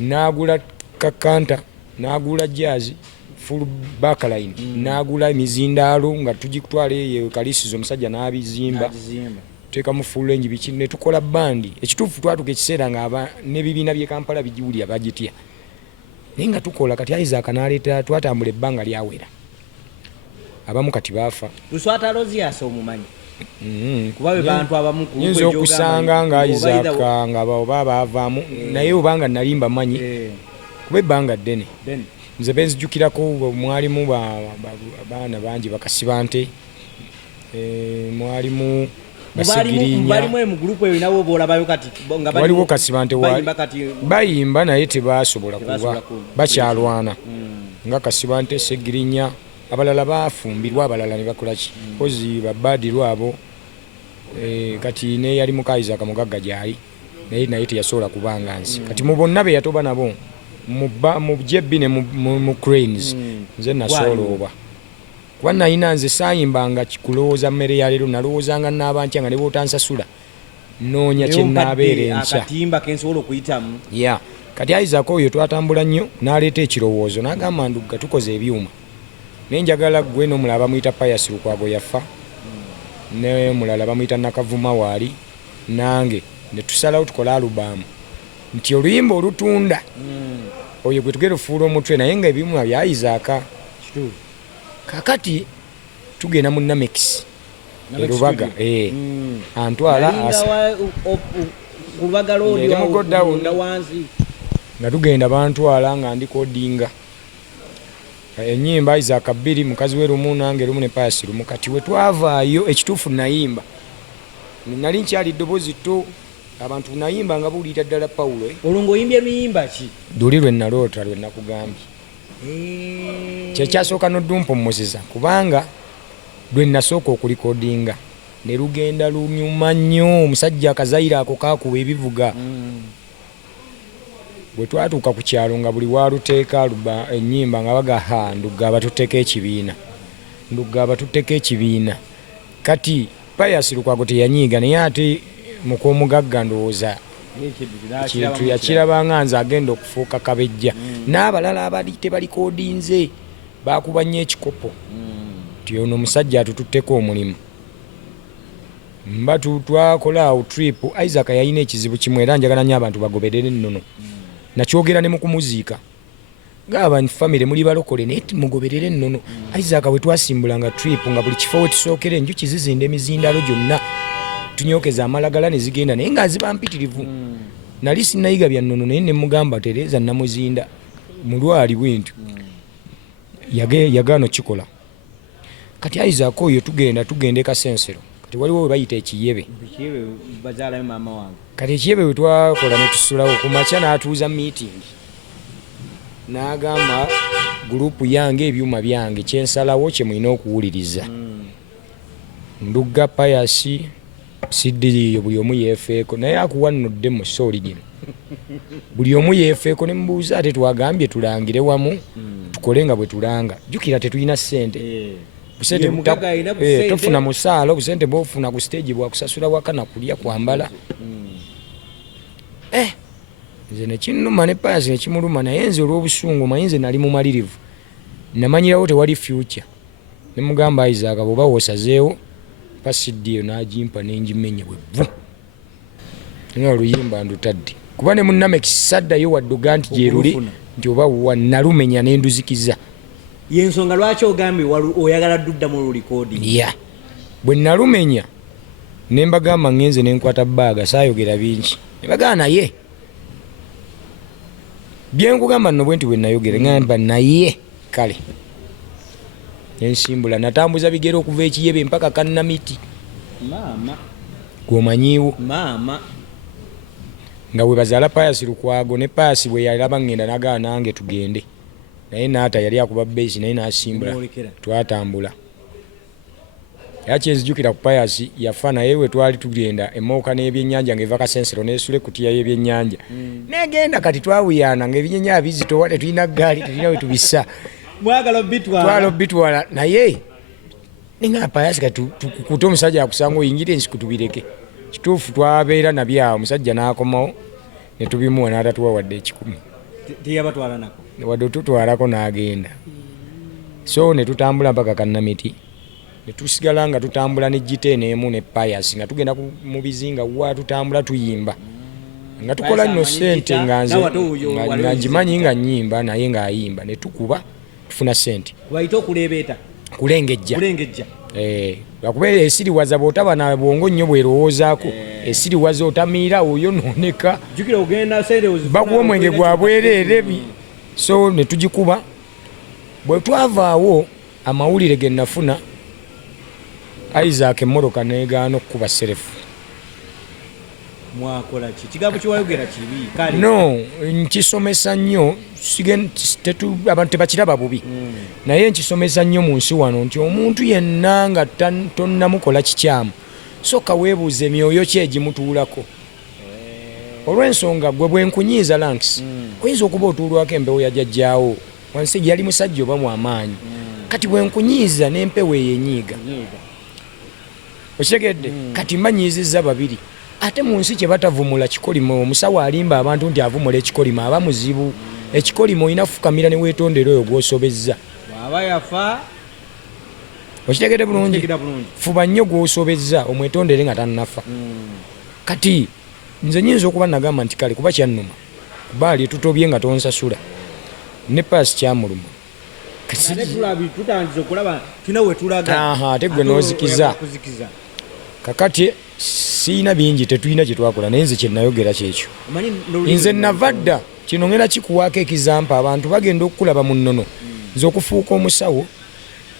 n'agula kakanta n'agula jazz full backline n'agula emizindaalo nga tugitwala eyo kalisizo omusajja n'abizimba teekamu full range biki ne tukola bandi ekituufu twatuka ekiseera nga n'ebibiina by'e Kampala bigiwulira bagitya naye nga tukola kati Isaac n'aleeta twatambula ebbanga lyawera abamu kati baafa luswata Rosias omumanyi kuba be bantu abamu ku nyinza okusanga nga Isaac nga oba baavaamu naye obanga nalimba manyi kuba ebbanga ddene nze benzijukirako mwalimu abaana bangi bakasiba nte mwalimu Balimu mu group eyo nawo bolabayo kati nga waliwo Kasibante bayimba naye tebasobola kuba bakyalwana nga Kasibante Segirinya abalala bafumbirwa abalala ne bakola ki kozi babadirwa abo kati ne yali mukaiza akamugagga gyali naye teyasobola kubanga nsi kati mu bonna be yatoba nabo mu jebbi ne mu cranes nze nasolooba kuba nayina nze sayimbanga kikulowooza mmere ya leero nalowoozanga n'abantya nga ne bootansasula noonya kye naabeera enkya ya kati Isaac oyo twatambula nnyo n'aleeta ekirowoozo n'agamba Ndugga tukoze ebyuma naye njagala ggwe n'omulala bamuyita Pius Lukwago yafa ne mulala bamuyita Nakavuma waali nange ne tusalawo tukola alubamu nti oluyimba olutunda oyo gwe tugenda ofuula omutwe naye nga ebyuma bya Isaac kakati tugenda mu Namex erubaga antwala nga tugenda bantwala nga ndikodinga enyimba Isaac 2 mukazi we lumu nange lumu ne Pius lumu kati we twavaayo ekituufu nayimba nali nkyali ddoboozi tto abantu nayimba nga buulira ddala Paulo olungo oyimbye luyimba ki luli lwe naloota lwe nakugambye kyekyasooka n'oddumpa omuzisa kubanga lwe nasooka okulikodinga ne lugenda lunyuma nnyo omusajja akazaire ako kakuba ebivuga bwe twatuuka ku kyalo nga buli waluteeka ennyimba nga baga Ndugga abatuteeka ekibiina kati Pius Lukwago teyanyiiga naye ate mukomugagga ndowooza kintu yakirabanga nze agenda okufuuka kabejja n'abalala abali tebalikodinze bakuba nnyo ekikopo ti ono omusajja atututteko omulimu mba twakola awo trip Isaac yalina ekizibu kimu era njagala nnyo abantu bagoberere ennono nakyogera ne mu kumuziika gaba famire muli balokole naye mugoberere ennono Isaac bwe twasimbulanga trip nga buli kifo we tusookera enjuki zizinda emizindalo gyonna tunyokeza amalagala ne zigenda naye nga ziba mpitirivu nali sinnayiga bya nnono naye ne mugamba Tereza namuzinda mulwali bwentyo yagaano kikola kati Isaac oyo tugenda Kasensero kati waliwo we bayita ekiyebe kati ekiyebe we twakola ne tusulawo ku makya n'atuuza meeting n'agamba gurupu yange ebyuma byange kyensalawo kye mulina okuwuliriza Ndugga Pius sidiriyo buli omu yeefeeko naye akuwannodde mu sooli gino buli omu yeefeeko ne mubuuza ate twagambye tulangire wamu tukole nga bwe tulanga jjukira tetulina ssente tofuna musaalo busente bwofuna ku stage bwakusasula waka na kulya kwambala nze nekinnuma ne Pius nekimuluma naye nze olw'obusungu manyi nze nali mumalirivu namanyirawo tewali future ne mugamba Isaac bw'oba woosazeewo pasidiyo n'agimpa n'engimenya bwevvu nga oluyimba ndutadde kuba ne Namex saddayo wadduga nti gyeruli nti oba nalumenya n'enduzikiza yensonga lwaki ogambye oyagala dudda mu recording bwe nalumenya ne mbagamba ngenze nenkwata bbaaga saayogera bingi ne bagamba naye byenkugamba nno bwe nti bwe nayogera ngamba naye kale nensimbula natambuza bigere okuva ekiyebe mpaka Kannamiti gwomanyiiwo nga bwe bazaala Pius Lukwago ne Pius bwe yalaba ngenda nagaa nange tugende naye naata yali akuba base naye nasimbula twatambula yakyenzijukira ku Pius yafa naye we twali tugenda emooka n'ebyennyanja ng'eva Kasensero n'esule kutiya y'ebyennyanja negenda kati twawuyana ng'ebyennyanja bizitowa tetulina ggaali tetulina we tubisa twala bitwala naye ninga Pius kati tukukuta omusajja akusanga oyingire ensiku tubireke kituufu twabeera nabyawo omusajja n'akomawo ne tubimuwa n'atatuwa wadde ekikumi teyabatwala nako wadde tutwalako n'agenda so ne tutambula mpaka Kannamiti ne tusigala nga tutambula ne Gite n'emu ne Pius nga tugenda mu bizinga wa tutambula tuyimba nga tukola nno ssente nga nze nga njimanyi nga nnyimba naye ng'ayimba ne tukuba tufuna ssente bayita okulebeeta kulengejja bakubeera esiriwaza bw'otaba na bwongo nnyo bwerowoozaako esiriwaza otamiira oyo nooneka bakuwa omwenge gwa bwereere so ne tugikuba bwe twavaawo amawulire ge nafuna Isaac emmoroka neegaana okukuba serefu. Mwakola ki? Kigambo kiwayogera kibi kale. No, nkisomesa nnyo abantu tebakiraba bubi. Naye nkisomesa nnyo mu nsi wano nti omuntu yenna nga tonnamukola kikyamu sooka weebuuza emyoyo ki egimutuulako. Olw'ensonga gwe bwenkunyiiza Lanks oyinza okuba otuulwako empewo ya jjajjaawo wansi yali musajja oba mwamaanyi kati bwenkunyiiza n'empewo eyenyiiga. Okitegedde kati mbanyiizizza babiri. Ate mu nsi kye batavumula kikolimo omusawo alimba abantu nti avumula ekikolimo aba muzibu. Ekikolimo olina kufukamira ne weetondera oyo gw'osobezza. Bw'aba yafa okitegedde bulungi. Fuba nnyo gw'osobezza omwetondere nga tannafa. Kati nze nyinza okuba nagamba nti kale kuba kyannuma baali tutobye nga tonsasula ne paasi kyamuluma. Ate gwe n'ozikiza. Kakati siina bingi tetulina kye twakola naye nze kye nayogera kyekyo. Nze nava dda kino ngenda kikuwaako ekizampa abantu bagenda okukulaba mu nnono. Nze okufuuka omusawo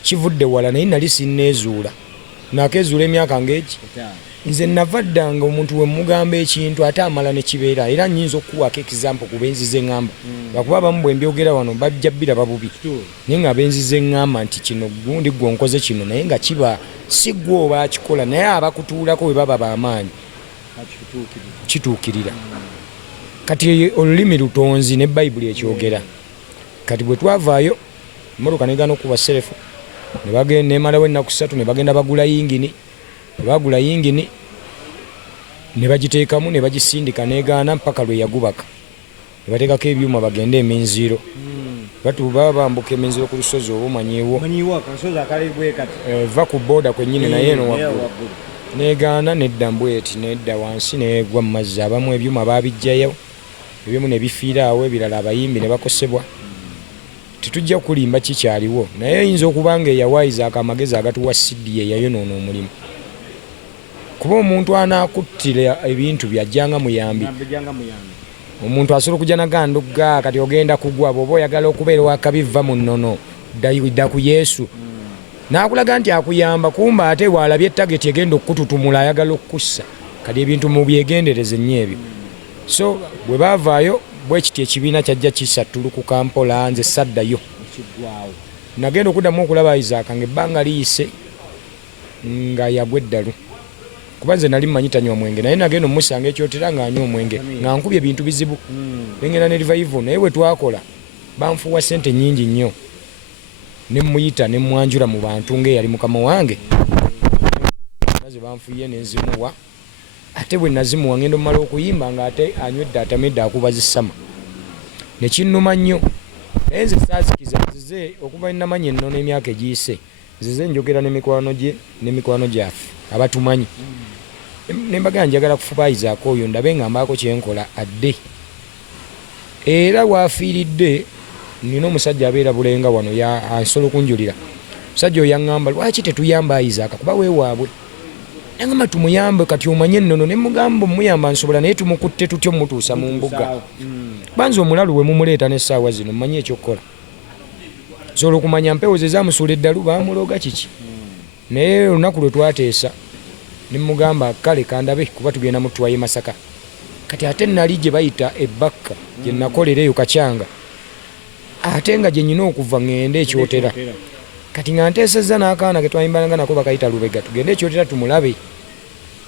kivudde wala naye nali sinneezuula. Nakeezuula emyaka ng'egi. Nze nava dda nga omuntu we mugamba ekintu ate amala ne kibeera era nnyinza okukuwaako ekizampa ku benzize ngamba. Lwakuba abamu bwe mbyogera wano bajja biraba bubi. Naye nga benzize ngamba nti kino gundi gwe nkoze kino naye nga kiba si gwe oba akikola naye abakutuulako bwe baba b'amaanyi kituukirira. Kati olulimi lutonzi ne Bayibuli ekyogera. Kati bwe twavaayo emmoroka negaana okuba serefu ne bagenda nemalawo ennaku 3 ne bagenda bagula yingini. Bagula yingini ne bagiteekamu ne bagisindika negaana mpaka lwe yagubaka. Ne bateekako ebyuma bagende eminziiro. Batuba bambuka eminziiro ku lusozi oba omanyiiwo. Va ku booda kwennyini naye eno waggulu. Negaana nedda mbweti nedda wansi negwa mu mazzi. Abamu ebyuma baabijjayo ebimu ne bifiira awo ebirala abayimbi ne bakosebwa. Tetujja kulimba kikyaliwo naye oyinza okuba nga eyawaayiza akamagezi agatuwa CD yayonoona omulimu. Kuba omuntu anaakuttira ebintu byajjanga muyambi. Omuntu asobola okujja naganduga kati ogenda kugwa bw'oba oyagala okubeera wakabiva mu nnono dda ku Yesu. N'akulaga nti akuyamba kumba ate waalabye ettageti egenda okututumula ayagala okukussa. Kati ebintu mu byegendereze nnyo ebyo. So bwe baavaayo bwe kiti ekibiina kyajja kisattulukuka mpola nze saddayo. Nagenda okuddamu okulaba Isaac ng'ebbanga liyise nga yagwa eddalu. Kuba nze nali mmanyi tanywa omwenge naye nagenda omusanga ekyotera ng'anywa omwenge nga nkubye ebintu bizibu. Bengenda ne revival naye bwe twakola banfuwa ssente nnyingi nnyo. Ne muyita ne mwanjula mu bantu ng'eyali mukama wange. Naze banfuye ne nzimuwa. Ate bwe nazimuwa ngenda omala okuyimba ng'ate anywedde atamedde akuba zisama. Ne kinnuma nnyo. Naye nze saazikiza nzize okuba nnamanya ennono emyaka egiyise. Nzize njogera n'emikwano gyaffe abatumanyi. Ne mbagamba njagala kufuba Isaac oyo ndabe ng'ambaako kye nkola adde. Era waafiiridde nina omusajja abeera Bulenga wano asobola okunjulira. Omusajja oyo yaŋŋamba lwaki tetuyamba Isaac kuba weewaabwe. Nangamba tumuyambe kati omanye ennono ne mugamba muyamba nsobola naye tumukutte tutyo mutuusa mu mbuga. Banza omulalu we mumuleeta n'essaawa zino mmanyi ekyokukola. Nsobola okumanya mpewo ze zaamusuula eddalu baamuloga kiki. Naye olunaku lwe twateesa ne mugamba kale kandabe kuba tugenda mutwaye Masaka. Kati ate nali gye bayita ebbakka gye nakolera eyo Kacyanga. Ate nga gye nyina okuva ngende ekyotera. Kati nga nteesezza n'akaana ke twayimbalanga nako bakayita Lubega tugende ekyotera tumulabe.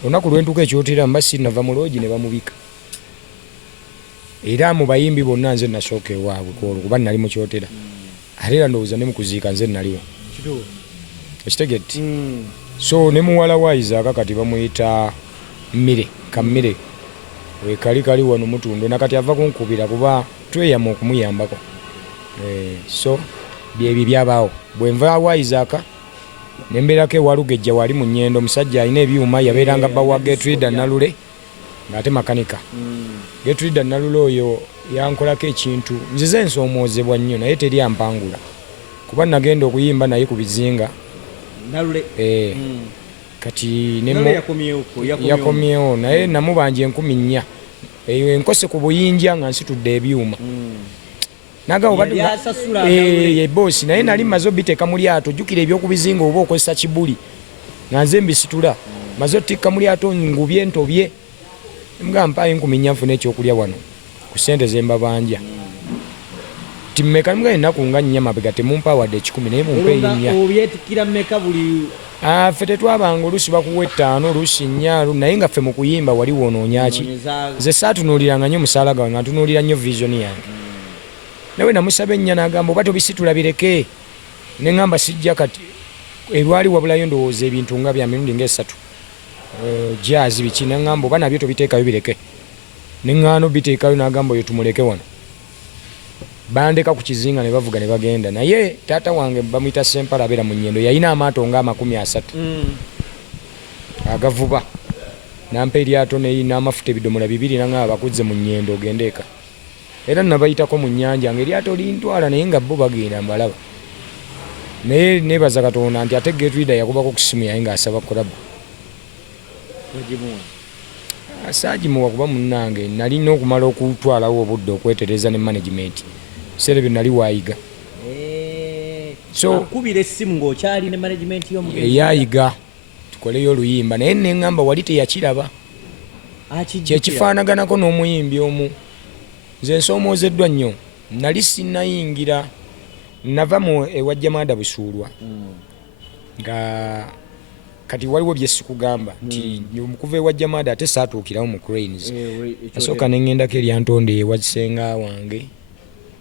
Olunaku lwe ntuuka ekyotera mbasi nava mu loogi ne bamubika. Era mu bayimbi bonna nze nasooka ewaabwe kuba nali mu kyotera. Ate era ndowooza ne mu kuziika nze naliwo. Ekitegedde. So ne muwala wa Isaac kati bamuyita Mmire Kammire. We kali wano mutundu nakati ava kunkubira kuba tweyama okumuyambako. So byebyo byabaawo. Bwe nva wa Isaac ne mbeerako ewalugejja wali mu nnyendo omusajja alina ebyuma yabeeranga bba wa Getrude Nalule ng'ate makanika. Getrude Nalule oyo yankolako ekintu nzize nsoomoozebwa nnyo naye teri ampangula kuba nagenda okuyimba naye ku bizinga. Nalule. Kati yakomyewo naye namubanja 1000 eyo enkose ku buyinja nga nsitudde ebyuma. Bosi naye nali maze obiteeka mu lyato jjukira ebyokubizinga oba okozesa kibuli nga nze mbisitula maze otikka mu lyato ngubye ntobye nga mpayo 10 nfuna ekyokulya wano ku ssente ze mbabanja timmeka mga ennaku nga 4 mabega temumpa wadde 10 naye mumpe nnya obyetikira mmeka buli ffe tetwabanga oluusi bakuwa 5 oluusi 4 naye nga ffe mu kuyimba wali wonoonyaki nze saatunuuliranga nnyo musaala gawe nga ntunuulira nnyo vision yange nawe namusaba ennya n'agamba oba tobisitula bireke ne ŋŋamba sijja kati ebwali wabulayo ndowooza ebintu nga bya mirundi ng'esatu jazz biki ne ŋŋamba oba nabyo tobiteekayo bireke ne ŋŋaano biteekayo n'agamba oyo tumuleke wano bandeka ku kizinga ne bavuga ne bagenda naye taata wange bamuyita Sempala abeera mu nnyendo yalina amaato nga 30 agavuba nampa eryato n'amafuta ebidomola 2 naŋŋamba bakuzze mu nnyendo ogende eka era nabayitako mu nnyanja ng'eryato lintwala naye nga bo bagenda mbalaba naye nebaza Katonda nti ate Getrude yakubako ku simu yaye ng'asaba kulabu saagimuwa kuba munnange nalina okumala okutwalawo obudde okwetereza ne management sere bye nali waayiga so akubira essimu ng'okyali ne management y'omugenzi eyayiga tukoleyo oluyimba naye neŋŋamba wali teyakiraba kyekifaanaganako n'omuyimbi omu nze nsomoozeddwa nnyo nali sinnayingira nava mu ewajjamaada Busuulwa nga kati waliwo bye sikugamba nti okuva ewajjamaada ate saatuukirawo mu Cranes asooka ne ŋŋendako eryantonde ewakisenga wange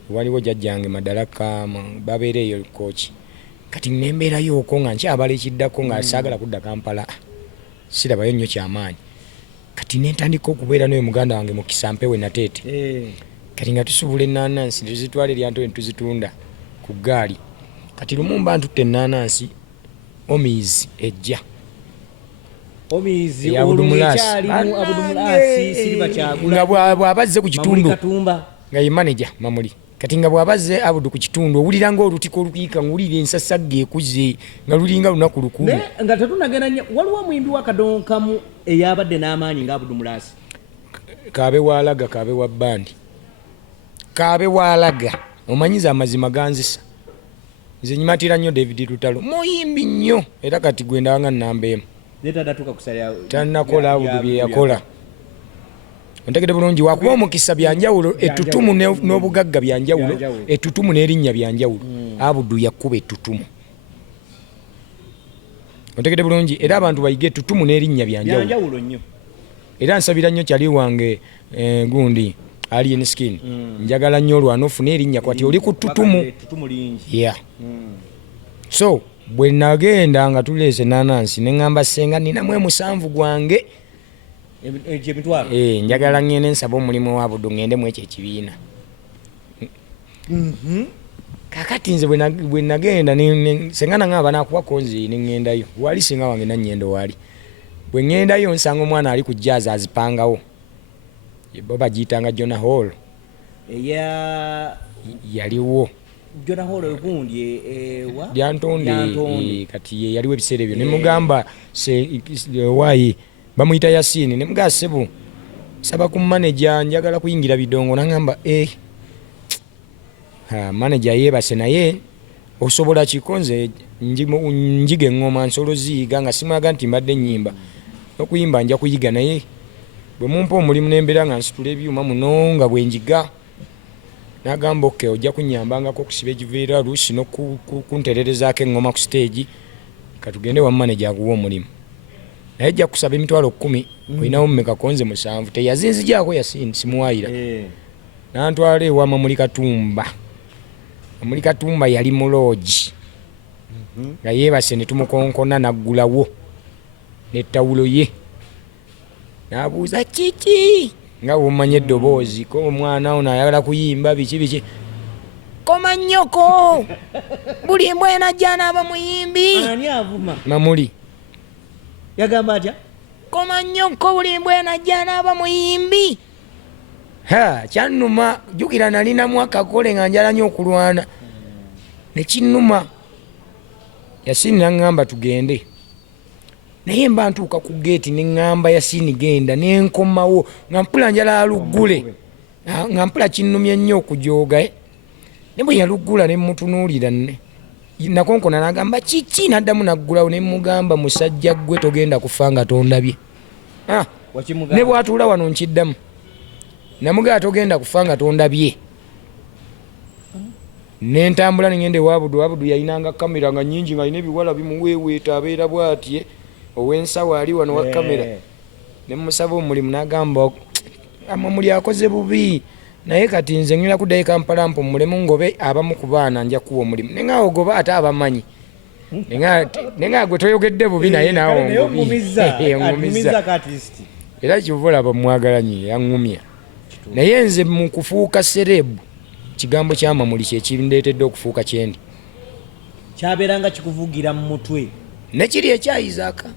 waliwo jjajjange Madalaka babeera eyo kooki kati nembeerayo okwo nga nkyabala ekiddako nga saagala kudda Kampala sirabayo nnyo kyamaanyi kati nentandika okubeera naye muganda wange mu Kisampewe Nateete kati nga tusubula ennaanansi tuzitwala eryantonde tuzitunda ku ggaali kati lumu mba ntutte ennaanansi omiizi ejja omiizi olungyalimu abudumulaasi siriba kyagula nga bw'abazze ku kitundu nga ye manager Mamuli kati nga bw'abazze abudu ku kitundu owulira ng'olutiko olukiika ng'owulira ensasagga ekuze nga lulinga lunaku 10 nga tetunagenda nnyo waliwo omuyimbi wa kadonkamu eyabadde n'amaanyi nga abudumulaasi Kaabe Waalaga Kaabe wa bbandi Kaabe Waalaga omanyiza amazima ganzisa nze nyimatira nnyo David Lutalo muyimbi nnyo era kati gwenda nga nnambeemu tannakola abudu bye yakola ontegedde bulungi wakuba omukisa byanjawulo ettutumu n'obugagga byanjawulo ettutumu n'erinnya byanjawulo abudu yakuba ettutumu ontegedde bulungi era abantu bayiga ettutumu n'erinnya byanjawulo nnyo era nsabira nnyo kyali wange gundi alien skin njagala nnyo olwana ofuna erinnya kwati oli ku ttutumu so bwe nagenda nga tuleese nanansi ne ŋŋamba senga ninamu 7 gwange njagala ŋŋende nsaba omulimu wa Abudu ŋŋende mu ekyo ekibiina kakati nze bwe nagenda senga naŋŋamba nakuwako nze ne ŋŋendayo wali singa wange nannyendo wali bwe ŋŋendayo nsanga omwana ali ku jazz azipangawo bo bagiyitanga Jona Hall yaliwo Jona Hall gundi lyantonde kati ye yaliwo ebiseera ebyo ne mugamba waayi bamuyita Yasini ne mugaa Ssebo saba ku manager njagala kuyingira bidongo nangamba manager yeebase naye osobola kikonze njiga eŋŋoma nsolo ziyiga nga simwaga nti mbadde nnyimba okuyimba nja kuyiga naye bwe mumpa omulimu n'embeera nga nsitula ebyuma muno nga bwe njiga n'agamba oke ojja kunnyambangako okusiba ekiveera luusi n'okuntererezaako eŋŋoma ku stage katugende wa manager akuwa omulimu naye jja kusaba emitwalo 10 olinawo mmeka konze 7 teyazinzijaako Yasini simuwaayira nantwala ewa Mamuli Katumba Mamuli Katumba yali muloogi nga yeebase ne tumukonkona naggulawo n'ettawulo ye n'abuuza kiki nga bw'omanya eddoboozi ko omwana ono ayagala kuyimba biki koma nnyoko buli mbwa enajja anaaba muyimbi Mamuli yagamba atya koma nnyoko buli mbwa enajja anaaba muyimbi kyannuma jjukira nalinamu akakole nga njala nnyo okulwana ne kinnuma Yasini naŋŋamba tugende naye mba ntuuka ku geeti ne ŋŋamba Yasini genda ne nkomawo nga mpula njala aluggule nga mpula kinnumya nnyo okujooga ne bwe yaluggula ne mmutunuulira nne nakonkona nagamba kiki naddamu naggulawo ne mugamba musajja gwe togenda kufa nga tondabye ne bwatuula wano nkiddamu namugamba togenda kufa nga tondabye nentambula nengende wabudu yayinanga kamera nga nyingi nga alina ebiwala bimuweeweeta abeera bwatye ow'ensawo ali wano wa kamera nemusaba omulimu nagamba amamuli akoze bubi naye kati nze ngenda kuddayo kampalampa omulemu ngobe abamu ku baana nja kuwa omulimu nenga ogoba ate abamanyi nenga gwe toyogedde bubi naye naawe ongumiza era kivuba olaba mwagalanyi yaŋŋumya naye nze mu kufuuka serebu kigambo kyamamuli kyekindeetedde okufuuka kyendi kyabeeranga kikuvugira mu mutwe nekiri ekyayizaaka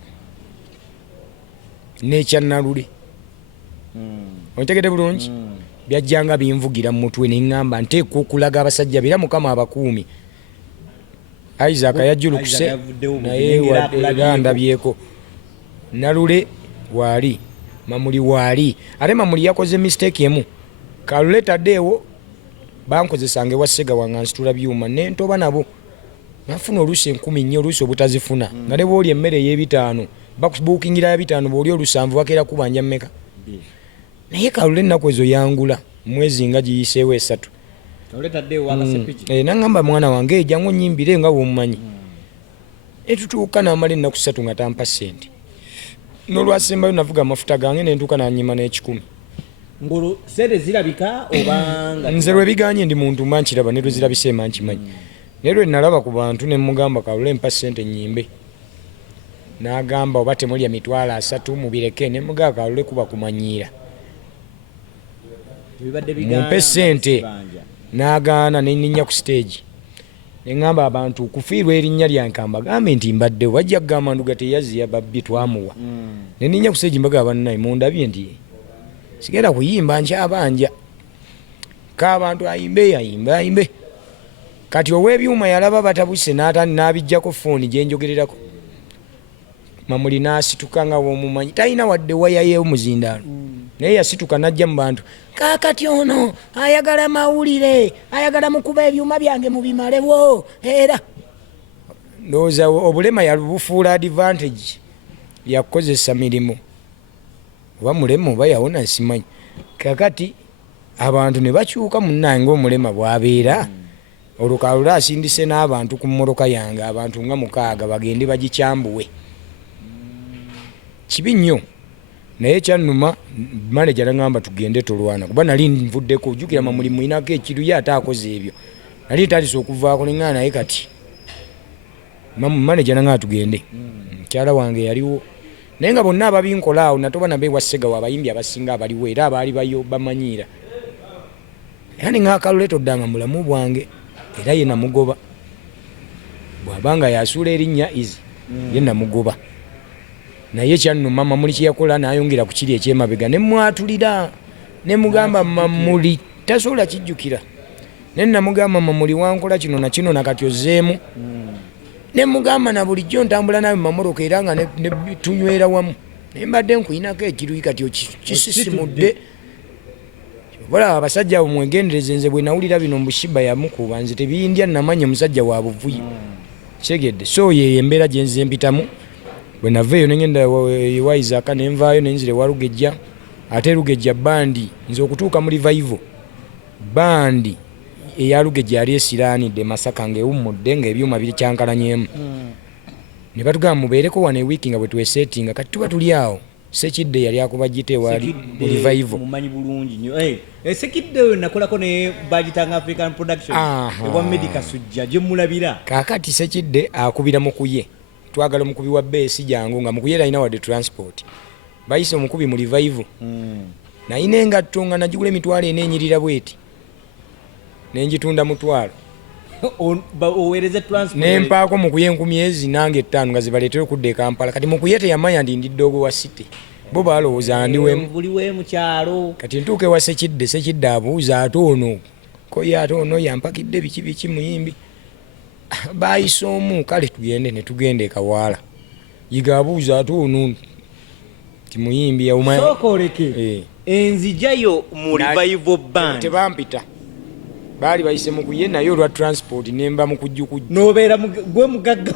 n'ekyanalule ontegedde bulungi byajjanga binvugira mu mutwe neŋŋamba nteekwa okulaga abasajja bera mukama abakuumi isaaka yajjulukuse naye era ndabyeko nalule waali mamuli waali ate mamuli yakoze mistake emu kalule taddeewo bankozesanga ewa ssega wange nsitula byuma nentoba nabo nafuna oluusi 10 oluusi obutazifuna nga ne bwoli emmere ey'ebitaano bakubuukingira ya bitaano bwoli olusanvu bakeera kubanja mmeka naye kalule ennaku ezo yangula mwezi nga giyiseewo 3 naŋŋamba mwana wange ejangu nyimbire nga bwomumanyi etutuuka n'amala ennaku 3 nga tampa ssente n'olwasembayo navuga amafuta gange nentuuka nanyima n'ekikumi ngulu sente zirabika obanga nze lwe biganye ndi muntu mankiraba ne lwe zirabise mankimanyi ne lwe nalaba ku bantu ne mugamba kalule mpa ssente nyimbe n'agamba oba temulya mitwalo 3 mubireke ne mugamba kalule kuba kumanyiira mumpe ssente n'agaana nenninya ku stage neŋŋamba abantu kufiirwa erinnya lyankamba gambe nti mbaddewo bajja kugamba nduga teyaziya babbi twamuwa nenninya ku stage mbaga bannaye mundabye nti sigenda kuyimba nkyabanja k'abantu ayimbe kati ow'ebyuma yalaba batabuse n'abijjako fooni gyenjogererako mamuli n'asituka nga bwomumanyi talina wadde waya y'omuzindaalo naye yasituka n'ajja mu bantu kaakati ono ayagala mawulire ayagala mukuba ebyuma byange mubimalewo era ndowooza obulema yabufuula advantage yakukozesa mirimu oba mulema oba yawona nsimanyi kakati abantu ne bakyuka munnange omulema bwabeera olukalula asindise n'abantu ku mmoloka yange abantu nga 6 bagende bagikyambuwe kibi nnyo naye kyannuma manager n'agamba tugende tolwana kuba nali nvuddeko ojjukira mamuli mulinako ekiruye ate akoze ebyo nali tandise okuvaako neŋŋana naye kati manager n'agamba tugende mukyala wange yaliwo naye nga bonna ababinkola awo natoba nabeewa Ssegawa abayimbi abasinga abaliwo era abaali bayo bamanyiira era neŋŋakalule toddanga mulamu bwange era ye namugoba bw'abanga yasuula erinnya izi ye namugoba naye kyannuma mamuli kyeyakola n'ayongera ku kiri ekyemabega ne mwatulira ne mugamba mamuli tasobola kijjukira ne namugamba mamuli wankola kino na kino nakati ozzeemu ne mugamba na bulijjo ntambula nawe mamoroka era nga ne tunywera wamu naye mbadde nkuyinako ekiruyi kati okisisimudde bola abasajja abo mwegendereze nze bwe nawulira bino mbushiba yamukuba nze tebiyindya namanya omusajja wa buvuyi kyegedde so ye embeera gye nze mpitamu bwe naveeyo nengenda ewa Isaaka nenvaayo nenzire wa Lugejja ate Lugejja bandi nze okutuuka mu revival bandi eya Lugejja yali esiraanidde Masaka ng'ewummudde ng'ebyuma birikyankalanyeemu ne batugamba mubeereko wano ewiiki nga bwe twesetinga kati tuba tuli awo Sekidde yali akubajjite wali mu revival mumanyi bulungi nnyo Sekidde we nakolako ne Bagitanga African Production ewa Medical Sujja gye mulabira kaakati Sekidde akubira mukuye twagala omukubi wa besi jangu nga mukuye alina wadde transport bayise omukubi mu revival nayina engatto nga nagigula emitwalo enenyirira bweti nenjitunda mutwalo owereze transport nempaako mukuye 10,000 nange 5 nga zibaleetere okudda e Kampala kati mukuye teyamanya ndi ndiddogo wa city bo balowooza ndiwemu buliwe mu kyalo kati ntuuke wa Sekidde abuuza ate ono koye ate ono yampakidde biki muyimbi bayise omu kale tugende ne tugende Kawaala yiga abuuza ate ono timuyimbi sokoleke enzijayo mu revival band tebampita baali bayise mu kuye naye olwa transport nemba mu kujjukujju nobeera gwe mugagga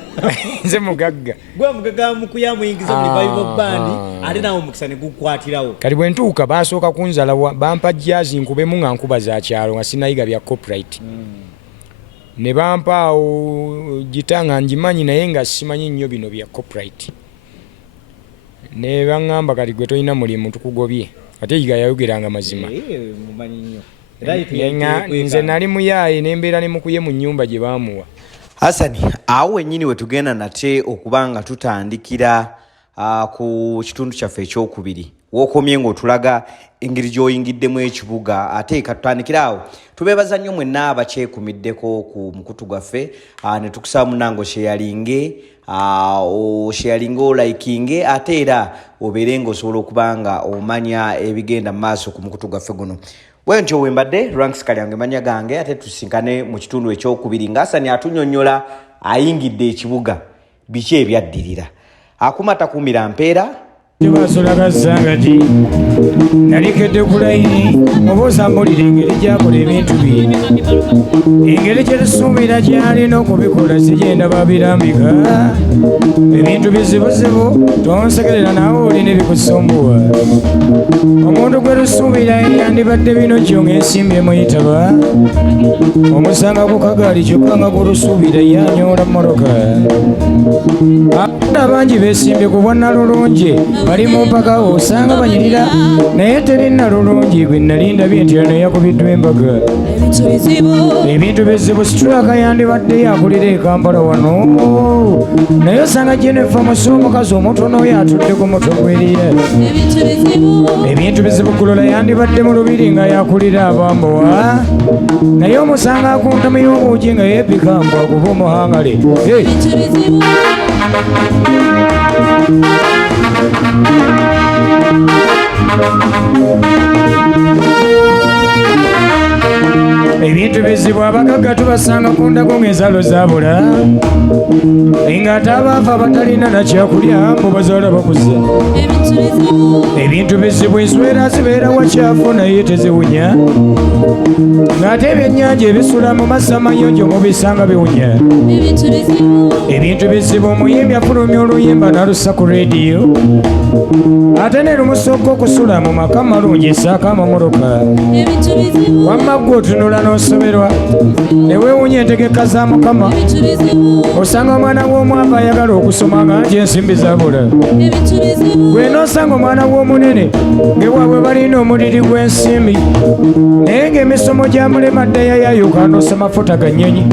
nze mugagga gwe mugagga mu kuyamuyingiza mu Bible band ate nawe omukisa ne gukwatirawo kati bwe ntuuka basooka kunzala bampa jazz nkubemu nga nkuba za kyalo nga sinayiga bya copyright ne bampa awo gita nga ngimanyi naye nga simanyi nnyo bino bya copyright ne baŋŋamba kati gwe tolina mulimu tukugobye ate yiga yayogeranga mazima nze nali muyaaye nembeera ne mukuye mu nnyumba gye baamuwa. Hasani awo wennyini we tugenda nate okuba nga tutandikira ku kitundu kyaffe ekyokubiri wookomye ng'otulaga engeri gy'oyingiddemu ekibuga ate katutandikira awo tubeebaza nnyo mwenna abakyekumiddeko ku mukutu gwaffe ne tukusaba munnange osheyalinge osheyalinge olaikinge ate era obeere ng'osobola okuba nga omanya ebigenda mu maaso ku mukutu gwaffe guno. Bwentyo wembadde ranks kalyange manya gange ate tusinkane mu kitundu ekyokubiri nga Hasani atunnyonnyola ayingidde ekibuga biki ebyaddirira akumata kumira mpeera tebasolaga sangati nalikedde ku layini oba osambulira engeri gyakola ebintu bye engeri gyetusuubira gyalina okubikola sigenda babirambika ebintu bizibuzibu tonsekerera nawe olina ebikusumbuwa omuntu gwe tusuubira yandibadde bino kyo ng'ensimbi emuyitaba omusanga ku kagaali kyokka nga gulusuubira yanyoola mmotoka abangi beesimbye ku bwannalulungi bali mu mpaka osanga banyirira naye teri nnalulungi gwe nalindabye nti ano yakubiddwa embaga ebintu bizibu situlaka yandibadde yakulira e Kampala wano naye osanga Jenefa musi omukazi omutono oyo atudde ku muto gweriya ebintu bizibu kulola yandibadde mu lubiri nga yakulira abambowa naye omusanga akuntamu y'obuugi nga yeepikambwa kuba omuhangale ebintu bizibu abagagga tubasanga ku ndago ng'enzaalo zaabula ng'ate abaafa abatalina nakyakulya mbu bazaala bakuza ebintu bizibu enswera zibeera wakyafu naye teziwunya ng'ate ebyennyanja ebisula mu mazzi amayonjo mubisanga biwunya ebintu bizibu omuyimbi afulumya oluyimba nalussa ku rediyo ate ne lumusooka okusula mu maka malungi esaako amamotoka wamma gwe otunula n'osoberwa ne weewunya entegeka za Mukama osanga omwana w'omwava ayagala okusoma nga nti ensimbi zabula gwe n'osanga omwana w'omunene ngewaabwe balina omuliri gw'ensimbi naye ng'emisomo gya mulema ddaya yayuka n'osoma futa ga nnyonyi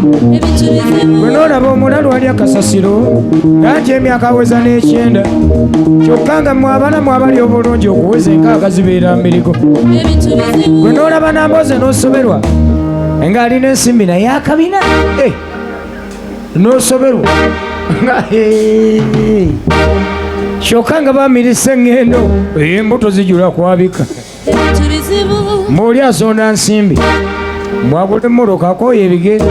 gwe n'olaba omulalu ali akasasiro ng'anti emyaka aweza n'ekyenda kyokka nga mwe abalamu abali obulungi okuweza enkaaga zibeera mbirigo gwe n'olaba n'amboze n'osoberwa ng'alina ensimbi naye akabina n'osoberwa kyokka nga bamirise eŋŋendo embuto zijula kwabika mwoli asonda nsimbi mwagula emmotoka akooya ebigere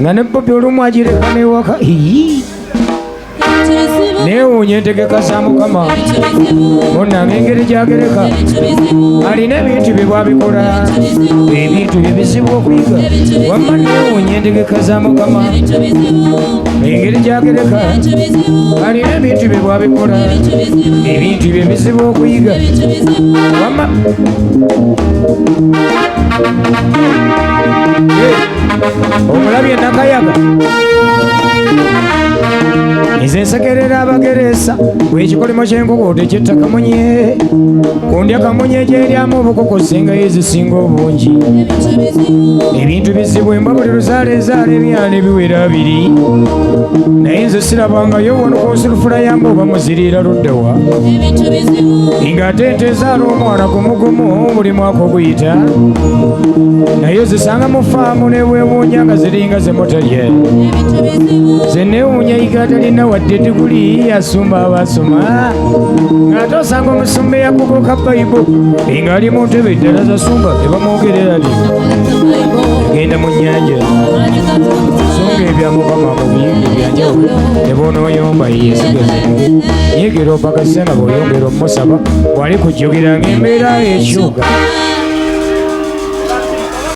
nga ne bobi olumu agireka n'ewaka neewuunya entegeka za Mukama onnanga engeri gyagereka alina ebintu bye bwabikola ebintu bye bizibu okuyiga wamma neewuunya entegeka za Mukama engeri gyagereka alina ebintu bye bwabikola ebintu bye bizibu okuyiga wamma omulabye nakayaga nze nsekerera abageresa bwekikolimo ky'enkoko tekitta kamunye kundya kamunye gyeryamu obukoko singayo ezisinga obungi ebintu bizibu embwa buli luzaalezaala ebyana ebiwera abiri naye nze sirabangayo wano konsulufula yamba oba muziriira luddawa ng'ate ente ezaala omwana gumugumu buli mwaka oguyita naye zisanga mu faamu neweewuunya nga ziringa zemutalya ze neewuunya yiga atalina wadde diguli asumba abasoma ng'ate osanga omusumba eyakubuka bayibo ng'ali mu ntebe eddala zasumba tebamwogerera ti genda mu nnyanja songa ebya Mukama mu biyingi byanjawulo tebonooyomba yesigeze yegera opakase nga bw'oyongera omusaba bw'ali kujjukiranga embeera ekyuka